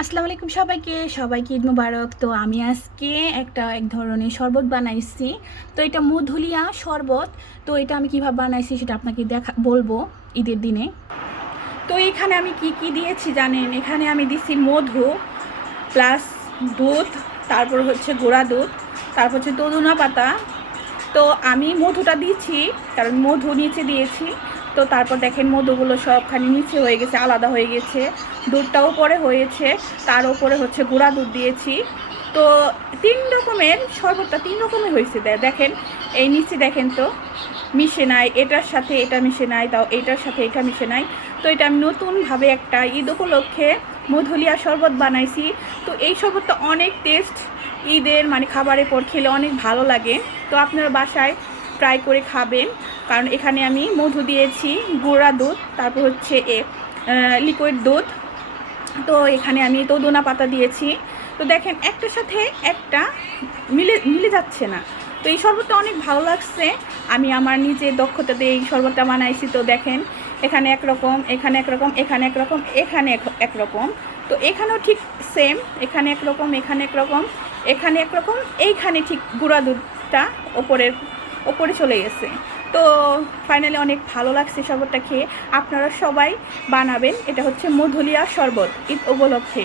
আসসালামু আলাইকুম সবাইকে ঈদ মুবারক। তো আমি আজকে এক ধরনের শরবত বানাইছি। তো এটা মধুলিয়া শরবত। তো এটা আমি কিভাবে বানাইছি সেটা আপনাকে বলবো ঈদের দিনে। তো এখানে আমি কি দিয়েছি জানেন? এখানে আমি দিছি মধু প্লাস দুধ, তারপর হচ্ছে গুঁড়া দুধ, তারপর হচ্ছে তদুনা পাতা। তো আমি মধুটা দিয়েছি কারণ মধু নিচে দিয়েছি। তো তারপর দেখেন মধুগুলো সবখানি নিচে হয়ে গেছে, আলাদা হয়ে গেছে। দুধটাও উপরে হয়েছে, তার উপরে হচ্ছে গুঁড়া দুধ দিয়েছি। তো তিন রকমের শরবতটা তিন রকমের হয়েছে। দেখেন এই নিচে দেখেন তো মিশে নাই, এটার সাথে এটা মিশে নাই, তাও এটার সাথে এটা মিশে নাই। তো এটা আমি নতুনভাবে একটা ঈদ উপলক্ষে মধুলিয়া শরবত বানাইছি। তো এই শরবতটা অনেক টেস্ট, ঈদের মানে খাবারের পর খেলে অনেক ভালো লাগে। তো আপনারা বাসায় ট্রাই করে খাবেন, কারণ এখানে আমি মধু দিয়েছি, গুঁড়া দুধ, তারপর হচ্ছে লিকুইড দুধ। তো এখানে আমি তদুনা পাতা দিয়েছি। তো দেখেন একটার সাথে একটা মিলে যাচ্ছে না। তো এই শরবতটা অনেক ভালো লাগছে। আমি আমার নিজের দক্ষতা দিয়ে এই শরবতটা বানাইছি। তো দেখেন এখানে একরকম, এখানে একরকম, এখানে একরকম, এখানে একরকম। তো এখানেও ঠিক সেম, এখানে একরকম, এখানে একরকম, এখানে একরকম, এইখানে ঠিক গুঁড়া দুধটা ওপরে চলে গেছে। তো ফাইনালি অনেক ভালো লাগছে শরবতটা খেয়ে। আপনারা সবাই বানাবেন। এটা হচ্ছে মধুলিয়া শরবত ঈদ উপলক্ষে।